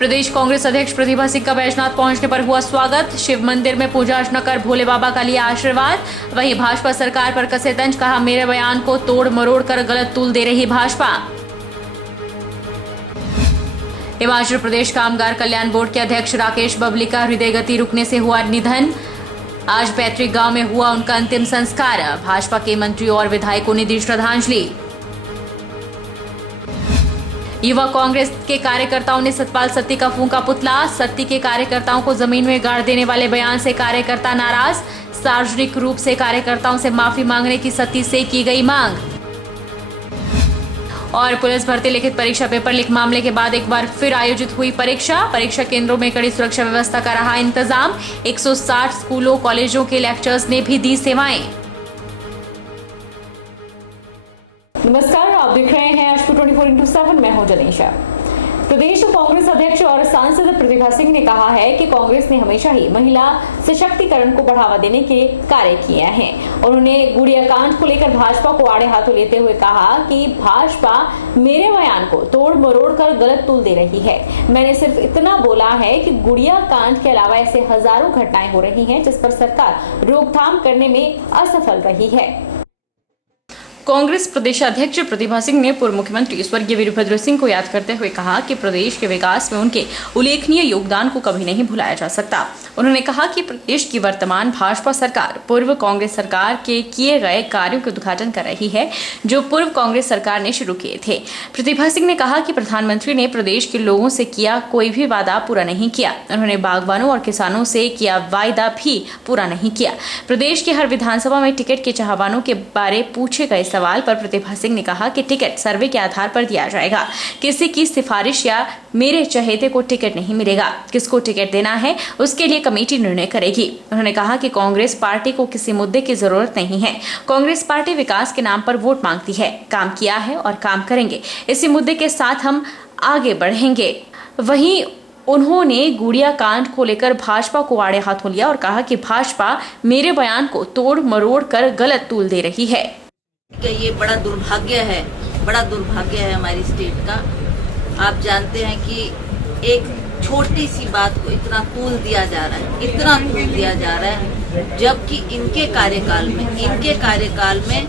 प्रदेश कांग्रेस अध्यक्ष प्रतिभा सिंह का बैजनाथ पहुंचने पर हुआ स्वागत। शिव मंदिर में पूजा अर्चना कर भोले बाबा का लिया आशीर्वाद। वहीं भाजपा सरकार पर कसे तंज, कहा मेरे बयान को तोड़ मरोड़ कर गलत तूल दे रही भाजपा। हिमाचल प्रदेश कामगार कल्याण बोर्ड के अध्यक्ष राकेश बबली का हृदय गति रुकने से हुआ निधन। आज पैतृक गांव में हुआ उनका अंतिम संस्कार। भाजपा के मंत्री और विधायकों ने दी श्रद्धांजलि। युवा कांग्रेस के कार्यकर्ताओं ने सतपाल सत्ती का फूंका पुतला। सत्ती के कार्यकर्ताओं को जमीन में गाड़ देने वाले बयान से कार्यकर्ता नाराज। सार्वजनिक रूप से कार्यकर्ताओं से माफी मांगने की सत्ती से की गई मांग। और पुलिस भर्ती लिखित परीक्षा पेपर लीक मामले के बाद एक बार फिर आयोजित हुई परीक्षा केंद्रों में कड़ी सुरक्षा व्यवस्था का रहा इंतजाम। 160 स्कूलों कॉलेजों के लेक्चर्स ने भी दी सेवाएं। नमस्कार, आप देख रहे हैं आज 24x7। मैं हूं जनीशा। प्रदेश कांग्रेस अध्यक्ष और सांसद प्रतिभा सिंह ने कहा है कि कांग्रेस ने हमेशा ही महिला सशक्तिकरण को बढ़ावा देने के कार्य किए हैं। उन्होंने गुड़िया कांड को लेकर भाजपा को आड़े हाथों लेते हुए कहा कि भाजपा मेरे बयान को तोड़ मरोड़ कर गलत तूल दे रही है। मैंने सिर्फ इतना बोला है कि गुड़िया कांड के अलावा ऐसे हजारों घटनाएं हो रही हैं जिस पर सरकार रोकथाम करने में असफल रही है। कांग्रेस प्रदेशाध्यक्ष प्रतिभा सिंह ने पूर्व मुख्यमंत्री स्वर्गीय वीरभद्र सिंह को याद करते हुए कहा कि प्रदेश के विकास में उनके उल्लेखनीय योगदान को कभी नहीं भुलाया जा सकता। उन्होंने कहा कि प्रदेश की वर्तमान भाजपा सरकार पूर्व कांग्रेस सरकार के किए गए कार्यों के उद्घाटन कर रही है जो पूर्व कांग्रेस सरकार ने शुरू किए थे। प्रतिभा सिंह ने कहा कि प्रधानमंत्री ने प्रदेश के लोगों से किया कोई भी वादा पूरा नहीं किया। उन्होंने बागवानों और किसानों से किया वायदा भी पूरा नहीं किया। प्रदेश की हर विधानसभा में टिकट के चाहवानों के बारे पूछे गए सवाल पर प्रतिभा सिंह ने कहा कि टिकट सर्वे के आधार पर दिया जाएगा। किसी की सिफारिश या मेरे चहेते को टिकट नहीं मिलेगा। किसको टिकट देना है उसके लिए कमेटी निर्णय करेगी। उन्होंने कहा कि कांग्रेस पार्टी को किसी मुद्दे की जरूरत नहीं है। कांग्रेस पार्टी विकास के नाम पर वोट मांगती है। काम किया है और काम करेंगे। इसी मुद्दे के साथ हम आगे बढ़ेंगे। वहीं उन्होंने गुड़िया कांड को लेकर भाजपा को आड़े हाथों लिया और कहा कि भाजपा मेरे बयान को तोड़ मरोड़ कर गलत तूल दे रही है। ये बड़ा दुर्भाग्य है हमारी स्टेट का। आप जानते हैं कि एक छोटी सी बात को इतना तूल दिया जा रहा है, जबकि इनके कार्यकाल में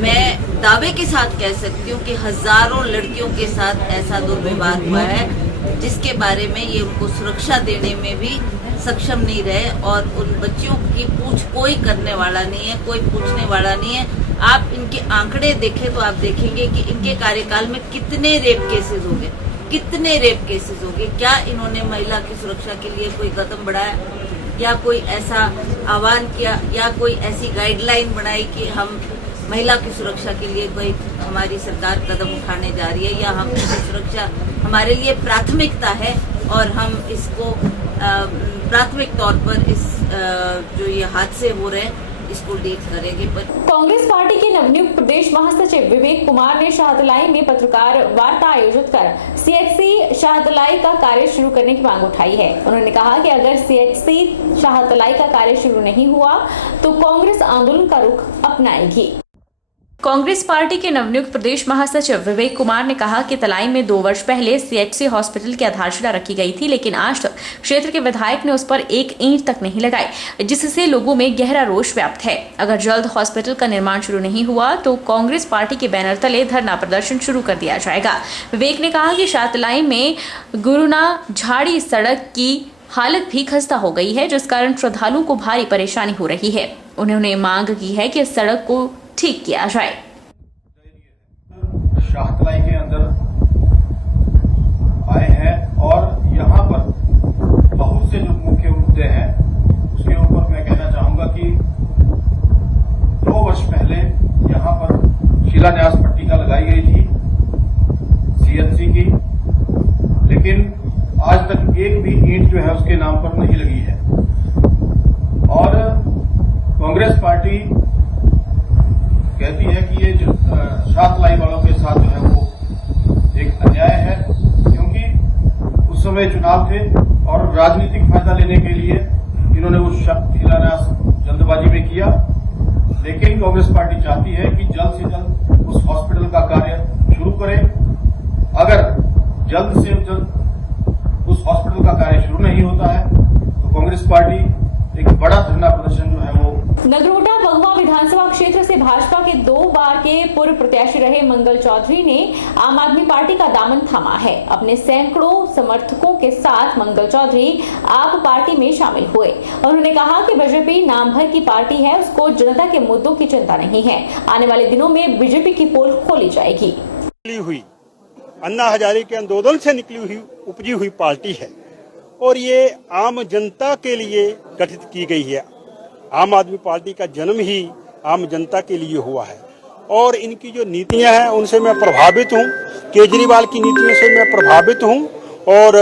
मैं दावे के साथ कह सकती हूँ कि हजारों लड़कियों के साथ ऐसा दुर्व्यवहार हुआ है जिसके बारे में ये उनको सुरक्षा देने में भी सक्षम नहीं रहे और उन बच्चियों की पूछ कोई करने वाला नहीं है, कोई पूछने वाला नहीं है। आप इनके आंकड़े देखें तो आप देखेंगे कि इनके कार्यकाल में कितने रेप केसेस हो गए। क्या इन्होंने महिला की सुरक्षा के लिए कोई कदम बढ़ाया या कोई ऐसा आह्वान किया या कोई ऐसी गाइडलाइन बनाई कि हम महिला की सुरक्षा के लिए कोई हमारी सरकार कदम उठाने जा रही है या हम सुरक्षा हमारे लिए प्राथमिकता है और हम इसको प्राथमिक तौर पर इस जो ये हादसे हो रहे हैं इसको डील करेंगे। कांग्रेस पार्टी के नवनियुक्त प्रदेश महासचिव विवेक कुमार ने शाहतलाई में पत्रकार वार्ता आयोजित कर सीएचसी शाहतलाई का कार्य शुरू करने की मांग उठाई है। उन्होंने कहा कि अगर सीएचसी शाहतलाई का कार्य शुरू नहीं हुआ तो कांग्रेस आंदोलन का रुख अपनाएगी। कांग्रेस पार्टी के नवनियुक्त प्रदेश महासचिव विवेक कुमार ने कहा कि तलाई में 2 वर्ष पहले सीएचसी हॉस्पिटल की आधारशिला रखी गई थी, लेकिन आज तक क्षेत्र के विधायक ने उस पर एक ईंट तक नहीं लगाई, जिससे लोगों में गहरा रोष व्याप्त है। अगर जल्द हॉस्पिटल का निर्माण शुरू नहीं हुआ तो कांग्रेस पार्टी के बैनर तले धरना प्रदर्शन शुरू कर दिया जाएगा। विवेक ने कहा कि शाहतलाई में गुरुना झाड़ी सड़क की हालत भी खस्ता हो गई है, जिस कारण श्रद्धालुओं को भारी परेशानी हो रही है। उन्होंने मांग की है कि इस सड़क को ठीक किया जाए। शाहतलाई के अंदर आए हैं और यहाँ पर बहुत से जो मुख्य मुद्दे हैं उसके ऊपर मैं कहना चाहूंगा कि 2 वर्ष पहले यहाँ पर शिलान्यास पट्टिका लगाई गई थी सीएचसी की, लेकिन आज तक एक भी ईंट जो है उसके नाम पर नहीं लगी है। और कांग्रेस पार्टी कहती है कि ये जो शाहतलाई वालों के साथ जो है वो एक अन्याय है, क्योंकि उस समय चुनाव थे और राजनीतिक फायदा लेने के लिए इन्होंने वो शिलान्यास जल्दबाजी में किया। लेकिन कांग्रेस पार्टी चाहती है कि जल्द से जल्द उस हॉस्पिटल का कार्य शुरू करें। अगर जल्द से जल्द उस हॉस्पिटल का कार्य शुरू नहीं होता है तो कांग्रेस पार्टी एक बड़ा धरना प्रदर्शन जो है वो। नगरोटा भगवा विधानसभा क्षेत्र से भाजपा के 2 बार के पूर्व प्रत्याशी रहे मंगल चौधरी ने आम आदमी पार्टी का दामन थामा है। अपने सैकड़ों समर्थकों के साथ मंगल चौधरी आप पार्टी में शामिल हुए और उन्होंने कहा कि बीजेपी नाम भर की पार्टी है, उसको जनता के मुद्दों की चिंता नहीं है। आने वाले दिनों में बीजेपी की पोल खोली जाएगी। हुई अन्ना हजारे के आंदोलन से निकली हुई उपजी हुई पार्टी है और ये आम जनता के लिए गठित की गई है। आम आदमी पार्टी का जन्म ही आम जनता के लिए हुआ है और इनकी जो नीतियां हैं उनसे मैं प्रभावित हूं। केजरीवाल की नीतियों से मैं प्रभावित हूं और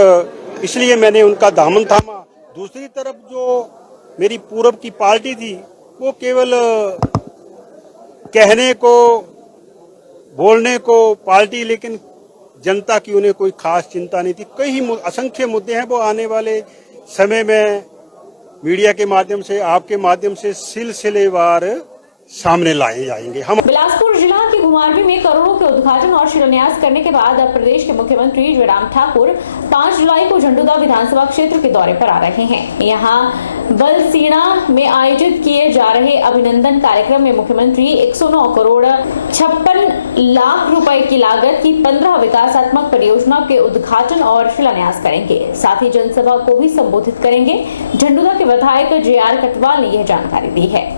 इसलिए मैंने उनका दामन थामा। दूसरी तरफ जो मेरी पूर्व की पार्टी थी वो केवल कहने को बोलने को पार्टी, लेकिन जनता की उन्हें कोई खास चिंता नहीं थी। कई असंख्य मुद्दे हैं वो आने वाले समय में मीडिया के माध्यम से, आपके माध्यम से सिलसिलेवार सामने लाए जाएंगे। हम बिलासपुर जिला के घुमारवी में करोड़ों के उद्घाटन और शिलान्यास करने के बाद अब प्रदेश के मुख्यमंत्री जयराम ठाकुर 5 जुलाई को झंडुदा विधानसभा क्षेत्र के दौरे पर आ रहे हैं। यहां बलसीना में आयोजित किए जा रहे अभिनंदन कार्यक्रम में मुख्यमंत्री 109 करोड़ 56 लाख रुपए की लागत की 15 विकासात्मक परियोजनाओं के उद्घाटन और शिलान्यास करेंगे। साथ ही जनसभा को भी संबोधित करेंगे। झंडुदा के विधायक JR कटवाल ने यह जानकारी दी है।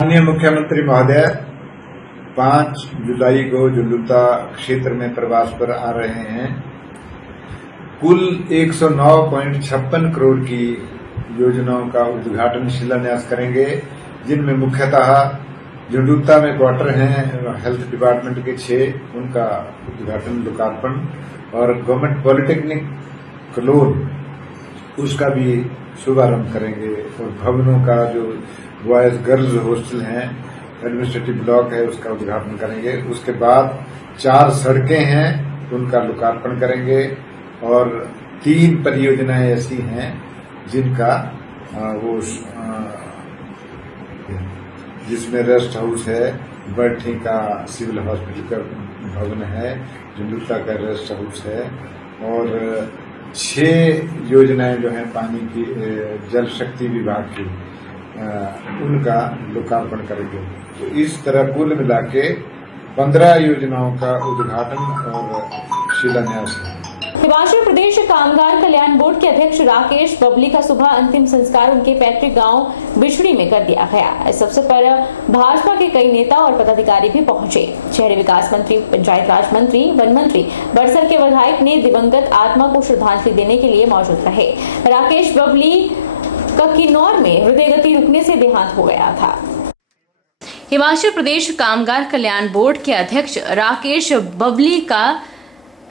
माननीय मुख्यमंत्री महोदय 5 जुलाई को झंडुदा क्षेत्र में प्रवास पर आ रहे हैं। कुल 109.56 करोड़ की योजनाओं का उद्घाटन शिलान्यास करेंगे, जिनमें मुख्यतः झंडुदा में क्वार्टर हैं हेल्थ डिपार्टमेंट के 6, उनका उद्घाटन लोकार्पण और गवर्नमेंट पॉलिटेक्निक कलोल उसका भी शुभारंभ करेंगे और भवनों का जो बॉयज गर्ल्स हॉस्टल हैं, एडमिनिस्ट्रेटिव ब्लॉक है, उसका उद्घाटन करेंगे। उसके बाद 4 सड़कें हैं, उनका लोकार्पण करेंगे और 3 परियोजनाएं ऐसी हैं जिनका जिसमें रेस्ट हाउस है, बरठी का सिविल हॉस्पिटल का भवन है, झंडुदा का रेस्ट हाउस है और 6 योजनाएं जो हैं पानी की, जल शक्ति विभाग की, उनका लोकार्पण करेंगे। तो इस तरह कुल मिला के 15 योजनाओं का उद्घाटन और शिलान्यास है। हिमाचल प्रदेश कामगार कल्याण बोर्ड के अध्यक्ष राकेश बबली का सुबह अंतिम संस्कार उनके पैतृक गांव बिछड़ी में कर दिया गया। इस अवसर पर भाजपा के कई नेता और पदाधिकारी भी पहुंचे। शहरी विकास मंत्री, पंचायत राज मंत्री, वन मंत्री, बड़सर के विधायक ने दिवंगत आत्मा को श्रद्धांजलि देने के लिए मौजूद रहे। राकेश बबली का किन्नौर में हृदय गति रुकने से देहांत हो गया था। हिमाचल प्रदेश कामगार कल्याण बोर्ड के अध्यक्ष राकेश बबली का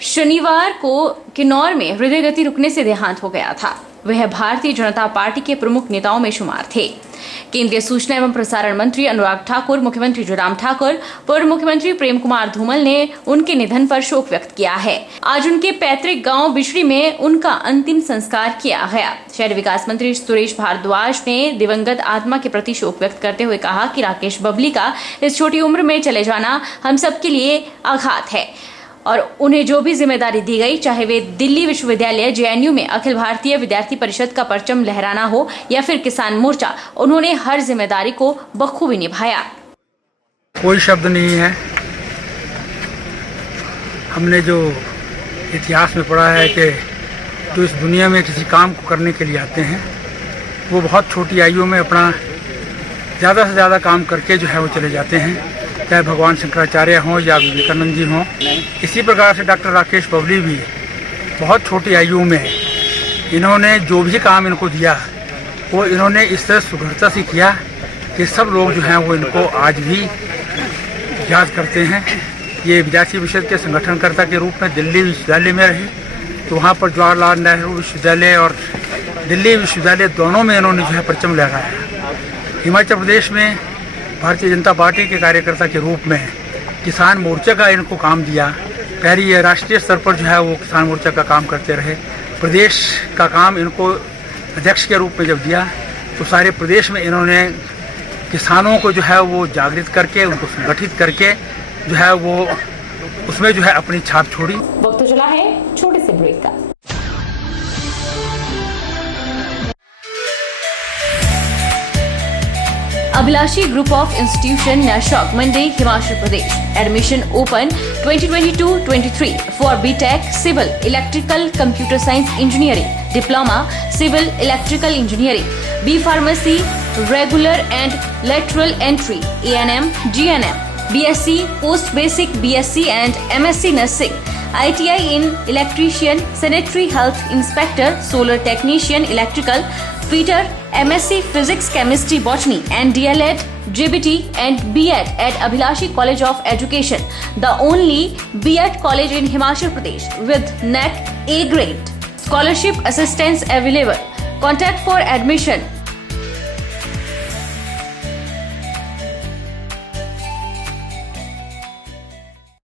शनिवार को किन्नौर में हृदय गति रुकने से देहांत हो गया था। वह भारतीय जनता पार्टी के प्रमुख नेताओं में शुमार थे। केंद्रीय सूचना एवं प्रसारण मंत्री अनुराग ठाकुर, मुख्यमंत्री जयराम ठाकुर, पूर्व मुख्यमंत्री प्रेम कुमार धूमल ने उनके निधन पर शोक व्यक्त किया है। आज उनके पैतृक गांव बिछड़ी में उनका अंतिम संस्कार किया गया। शहरी विकास मंत्री सुरेश भारद्वाज ने दिवंगत आत्मा के प्रति शोक व्यक्त करते हुए कहा कि राकेश बबली का इस छोटी उम्र में चले जाना हम सबके लिए आघात है और उन्हें जो भी जिम्मेदारी दी गई, चाहे वे दिल्ली विश्वविद्यालय JNU में अखिल भारतीय विद्यार्थी परिषद का परचम लहराना हो या फिर किसान मोर्चा, उन्होंने हर जिम्मेदारी को बखूबी निभाया। कोई शब्द नहीं है। हमने जो इतिहास में पढ़ा है कि जो इस दुनिया में किसी काम को करने के लिए आते हैं वो बहुत छोटी आयु में अपना ज़्यादा से ज़्यादा काम करके जो है वो चले जाते हैं, चाहे भगवान शंकराचार्य हों या विवेकानंद जी हों। इसी प्रकार से डॉक्टर राकेश बबली भी बहुत छोटी आयु में इन्होंने जो भी काम इनको दिया वो इन्होंने इस तरह सुगढ़ता से किया कि सब लोग जो हैं वो इनको आज भी याद करते हैं। ये विद्यार्थी परिषद के संगठनकर्ता के रूप में दिल्ली विश्वविद्यालय में रहे, तो वहाँ पर जवाहरलाल नेहरू विश्वविद्यालय और दिल्ली विश्वविद्यालय दोनों में इन्होंने जो है परचम लहराया। हिमाचल प्रदेश में भारतीय जनता पार्टी के कार्यकर्ता के रूप में किसान मोर्चा का इनको काम दिया। पहले ये राष्ट्रीय स्तर पर जो है वो किसान मोर्चा का काम करते रहे। प्रदेश का काम इनको अध्यक्ष के रूप में जब दिया तो सारे प्रदेश में इन्होंने किसानों को जो है वो जागृत करके, उनको संगठित करके जो है वो उसमें जो है अपनी छाप छोड़ी। चला है छोटे से ब्रेक का। Abhilashi Group of Institution, Nashok, Mandi, Himachal Pradesh. Admission open 2022-23 for BTech Civil Electrical Computer Science Engineering, Diploma Civil Electrical Engineering, B Pharmacy, Regular and Lateral Entry, A&M, GNM, BSc, Post Basic BSc and MSc Nursing, ITI in Electrician, Sanitary Health Inspector, Solar Technician, Electrical, Fitter, MSc Physics, Chemistry, Botany and DLEd, JBT and B.Ed at Abhilashi College of Education, the only B.Ed college in Himachal Pradesh with NAC A grade. Scholarship assistance available. Contact for admission